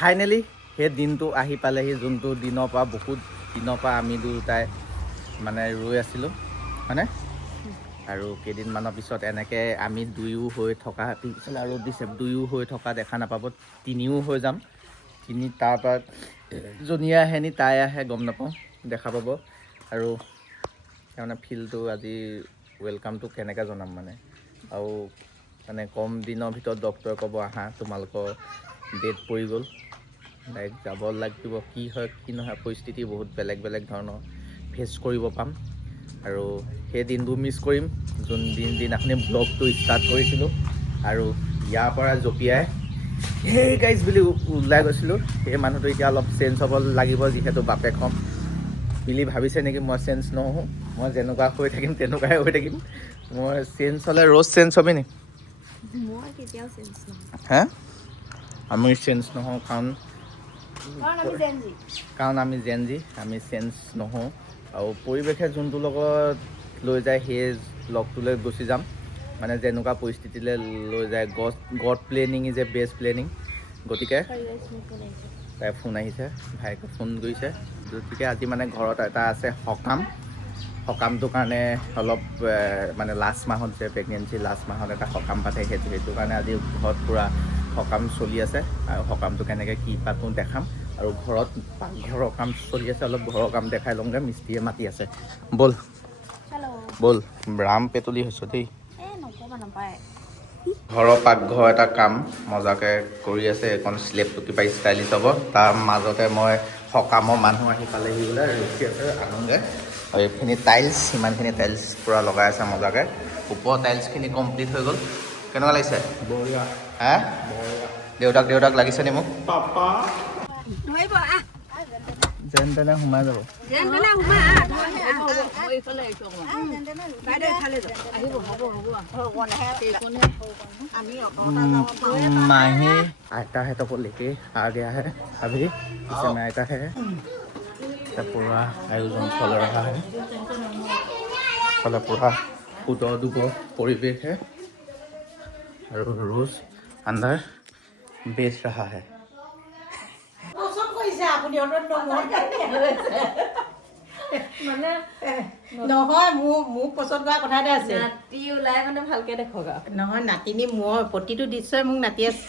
Finally সেই দিনটো আহি পালেহি, যোনটো দিনৰ পৰা বহুত দিনৰ পৰা আমি দুয়োটাই মানে ৰৈ আছিলোঁ হয়নে। আৰু কেইদিনমানৰ পিছত এনেকৈ আমি দুয়ো হৈ থকা, পিছফালে আৰু দিছে দুয়ো হৈ থকা দেখা নাপাব, তিনিও হৈ যাম। তিনি তাৰপৰা জনীয়ে আহে নি তাই আহে গম নাপাওঁ, দেখা পাব। আৰু তাৰমানে ফিলটো আজি ৱেলকামটো কেনেকৈ জনাম মানে, আৰু মানে কম দিনৰ ভিতৰত ডক্টৰে ক'ব আহা তোমালোকৰ ডেট পৰি গ'ল, ডাইৰেক্ট যাব লাগিব। কি হয় কি নহয় পৰিস্থিতি বহুত বেলেগ বেলেগ ধৰণৰ ফেচ কৰিব পাম। আৰু সেই দিনবোৰ মিছ কৰিম যোন দিনাখনি ব্লগটো ষ্টাৰ্ট কৰিছিলোঁ আৰু ইয়াৰ পৰা জঁপিয়াই সেই গাইজ বুলি ওলাই গৈছিলোঁ। সেই মানুহটো এতিয়া অলপ চেঞ্জ হ'ব লাগিব, যিহেতু বাপেক হ'ম। বুলি ভাবিছে নেকি মই চেঞ্জ নহওঁ, মই যেনেকুৱা হৈ থাকিম তেনেকুৱাই হৈ থাকিম। মই চেঞ্জ হ'লে ৰ'জ চেঞ্জ হ'বি নি? মই কেতিয়াও চেঞ্জ নহয়। হে আমি চেঞ্জ নহওঁ কাৰণ আমি জেনজি, আমি চেঞ্জ নহওঁ। আৰু পৰিৱেশে যোনটো লগত লৈ যায় সেই লগটোলৈ গুচি যাম। মানে যেনেকুৱা পৰিস্থিতিলৈ লৈ যায়, god planning is a best planning. গতিকে তাই ফোন আহিছে, ভাইকে ফোন কৰিছে। গতিকে আজি মানে ঘৰত এটা আছে সকাম। সকামটোৰ কাৰণে অলপ মানে লাষ্ট মাহত যে প্ৰেগনেঞ্চি লাষ্ট মাহত এটা সকাম পাতে, সেইটো কাৰণে আজি ঘৰত পূৰা সকাম চলি আছে। আৰু সকামটো কেনেকৈ কি পাতোঁ দেখাম। আৰু ঘৰত পাকঘৰৰ কাম চলি আছে, অলপ ঘৰৰ কাম দেখাই লওঁগৈ। মিস্ত্ৰীয়ে মাতি আছে, ব'ল ব'ল। ৰাম পেতলি হৈছ দেই। ঘৰৰ পাকঘৰ এটা কাম মজাকৈ কৰি আছে। এইখন শ্লেপটো কিবা ষ্টাইলিছ হ'ব। তাৰ মাজতে মই সকামৰ মানুহ আহি পালেহি বোলে, ৰখি আছে আনোগৈ। আৰু এইখিনি টাইলছ, ইমানখিনি টাইলছ পূৰা লগাই আছে মজাকৈ। ওপৰৰ টাইলছখিনি কমপ্লিট হৈ গ'ল। কেনেকুৱা লাগিছে? বঢ়িয়া। হা দেউতাক লাগিছে নি মোক? যেন তেনে সোমাই যাব। माही आटा है तो लेके आ गया है अभी। इस समय आटा है, पूरा आयोजन चल रहा है। पूरा उदो दुबो परिवेश है और रोज अंदर बेच रहा है। মানে নহয় মোক পছন্দ কৰা কথা এটা আছে। নাতি ওলাই মানে ভালকে দেখক। নহয় নাতিনী মই প্ৰতিটো দৃশ্যই মোক নাতি আছে।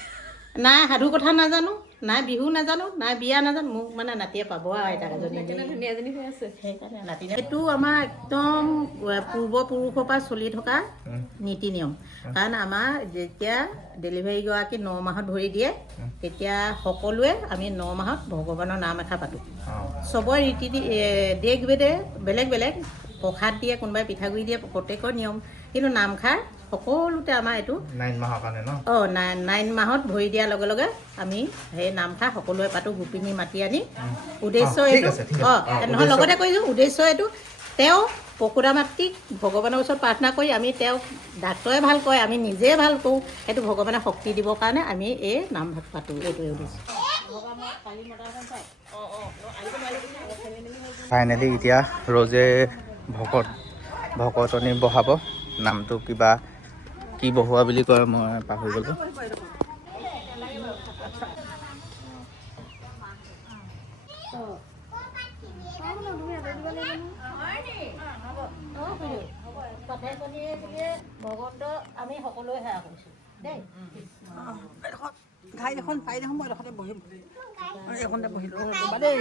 নাই সাধু কথা নাজানো, নাই বিহু নাজানো, নাই বিয়া নাজানো, মোক মানে নাতিয়ে পাব আৰু আইতাক এজনী ধুনীয়া এজনী হৈ আছে। সেইকাৰণে নাতিনী এইটো আমাৰ একদম পূৰ্বপুৰুষৰ পৰা চলি থকা নীতি নিয়ম। কাৰণ আমাৰ যেতিয়া ডেলিভাৰী গৰাকী 9 মাহত ভৰি দিয়ে, তেতিয়া সকলোৱে আমি 9 মাহত ভগৱানৰ নাম এষাৰ পাতোঁ। চবৰে ৰীতি দেশ ভেদে বেলেগ বেলেগ, প্ৰসাদ দিয়ে, কোনোবাই পিঠাগুড়ি দিয়ে, প্ৰত্যেকৰ নিয়ম। কিন্তু নামষাৰ সকলোতে আমাৰ এইটো 9 মাহৰ কাৰণে ন? 9 মাহত ভৰি দিয়াৰ লগে লগে আমি সেই নামষাৰ সকলোৱে পাতোঁ। গোপিনী মাতি আনি উদ্দেশ্য এইটো নহয়, লগতে কৈছোঁ উদ্দেশ্য এইটো তেওঁ পশুধা মাতৃক ভগৱানৰ ওচৰত প্ৰাৰ্থনা কৰি, আমি তেওঁক ডাক্তৰে ভাল কয়, আমি নিজে ভাল কওঁ, সেইটো ভগৱানে শক্তি দিবৰ কাৰণে আমি এই নামভাগ পাতোঁ। এইটোৱে উদ্দেশ্য। ফাইনেলি এতিয়া ৰ'জে ভকতনী বহাব। নামটো কিবা কি বহোৱা বুলি কয়, মই পাহৰি গ'লোঁ। ভগৱন্ত আমি সকলোৱে সেৱা কৰিছোঁ দেই। ঘাই এখন পাই দেখোন, মই এডোখৰতে বহিম, এইখনতে বহি লওঁ দেই।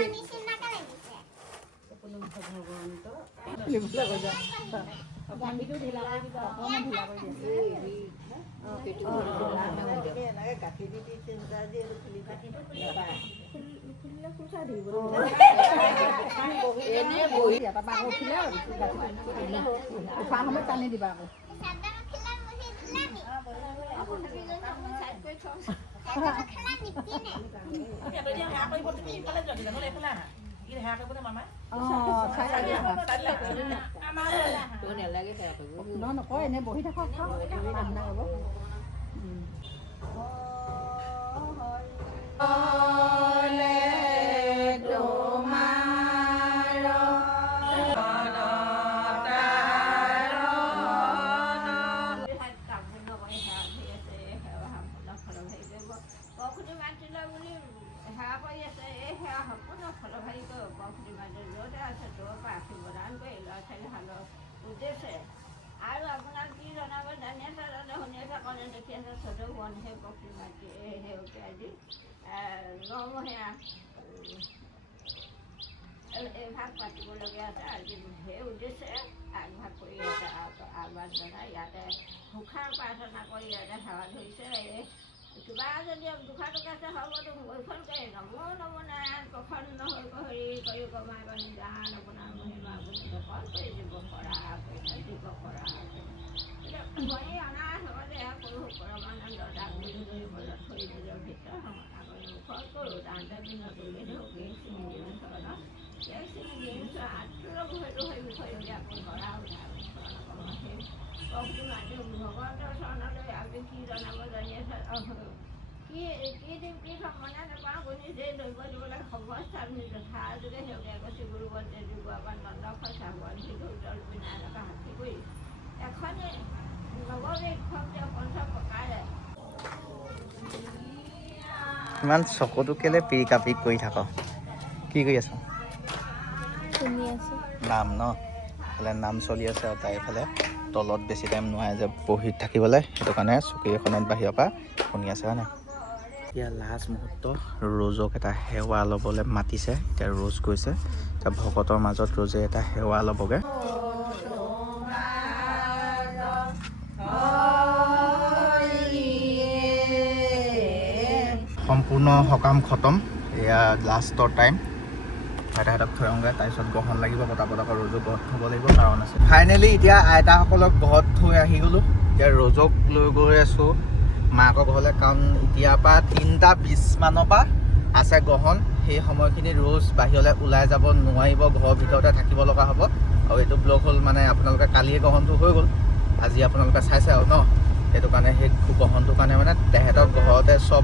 উঠা সময়ত টানি দিবা আকৌ। নকয় এনেই বহি থাকক। ভাগ পাতিবলগীয়া আছে আজি সেই উদ্দেশ্যে আগভাগ কৰি ইয়াতে আগবাদ জনাই ইয়াতে মুখাৰ প্ৰাৰ্থনা কৰি ইয়াতে সেৱা ধৰিছে। কিবা যদি দুখা টুকাছে হ'বতো গৈখনকে নমো নমো নাৰায়ণ প্ৰসন্ন হৈ হেৰি কৰি কমাই পানী গান আপোনাৰ মহিমা আপুনি কল কৰি দিব পৰা দিব পৰা মই অনা সমাজে কৰোঁ পৰমানন্দ দাগ বুলি কৰিবলৈ থৈ নিজৰ ভিতৰ আপুনি মুখত কৰোঁ দান্ত দিন তুলি ঢৌকি চিঙি দিন চৰণত চিঙি দিন আত্মীয় হয়তো সেই বিষয়ে উদযাপন কৰা সেই কওকটো নাইতো ভগৱন্তৰ চৰণলৈ আপুনি কি জনাব জানি আছে কি মনে নাপাওঁ আপুনি যে দ্ৰব্য দিবলৈ সমস্যাত যথা যোগে সেউকে গছি গুৰু বন্তে যুগ আমাৰ নন্দ খচা বন্ধি গৌজল বিনায়ক হাতী কৰি এখনে নৱবৃক্ষক পঞ্চ প্ৰকাৰে ইমান চকুটো কেলে পিৰিকা পিৰিক কৰি থাক কি কৰি আছ শুনি আছোঁ নাম ন এইফালে নাম চলি আছে আৰু তাই এইফালে তলত বেছি টাইম নোৱাৰে যে বহি থাকিবলৈ সেইটো কাৰণে চকী এখনত বাহিৰৰ পৰা শুনি আছে হয় নাই এতিয়া লাষ্ট মুহূৰ্ত ৰ'জক এটা সেৱা ল'বলৈ মাতিছে এতিয়া ৰ'জ গৈছে এতিয়া ভকতৰ মাজত ৰ'জে এটা সেৱা ল'বগৈ সম্পূৰ্ণ সকাম খতম এয়া লাষ্টৰ টাইম আইতাহঁতক থৈ আহোঁগৈ তাৰপিছত গ্ৰহণ লাগিব পতাপত আকৌ ৰ'জক ঘৰত থ'ব লাগিব কাৰণ আছে ফাইনেলি এতিয়া আইতাসকলক ঘৰত থৈ আহি গ'লোঁ এতিয়া ৰ'জক লৈ গৈ আছোঁ মাকৰ ঘৰলৈ কাৰণ এতিয়াৰ পৰা 3:20 মানৰ পৰা আছে গ্ৰহণ সেই সময়খিনি ৰ'জ বাহিৰলৈ ওলাই যাব নোৱাৰিব ঘৰৰ ভিতৰতে থাকিব লগা হ'ব আৰু এইটো ব্লগ হ'ল মানে আপোনালোকে কালিয়ে গ্ৰহণটো হৈ গ'ল আজি আপোনালোকে চাইছে আৰু ন সেইটো কাৰণে সেই গ্ৰহণটোৰ কাৰণে মানে তেহেঁতৰ ঘৰতে চব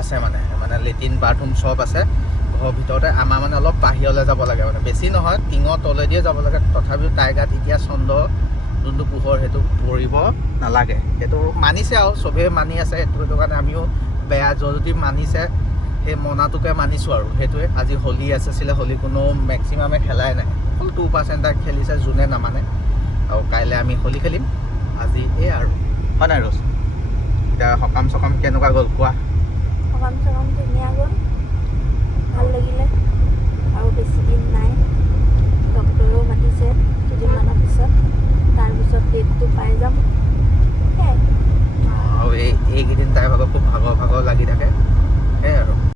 আছে মানে লেট্ৰিন বাথৰুম চব আছে ঘৰৰ ভিতৰতে আমাৰ মানে অলপ বাহিৰলৈ যাব লাগে মানে বেছি নহয় টিঙৰ তলেদিয়ে যাব লাগে তথাপিও তাইৰ গাত এতিয়া চন্দ্ৰ যোনটো পোহৰ সেইটো পৰিব নালাগে সেইটো মানিছে আৰু চবেই মানি আছে সেইটো কাৰণে আমিও বেয়া যদি মানিছে সেই মনাটোকে মানিছোঁ আৰু সেইটোৱে আজি হোলী আছিলে হোলী কোনো মেক্সিমামে খেলাই নাই অকল 2% খেলিছে যোনে নামানে আৰু কাইলৈ আমি হোলী খেলিম আজি এই আৰু হয় নাই ৰ'জ এতিয়া সকাম চকাম কেনেকুৱা গ'ল কোৱা সকাম চকাম ধুনীয়া গ'ল ভাল লাগিলে আৰু বেছি দিন নাই ডক্টৰেও মাতিছে কেইদিনমানৰ পিছত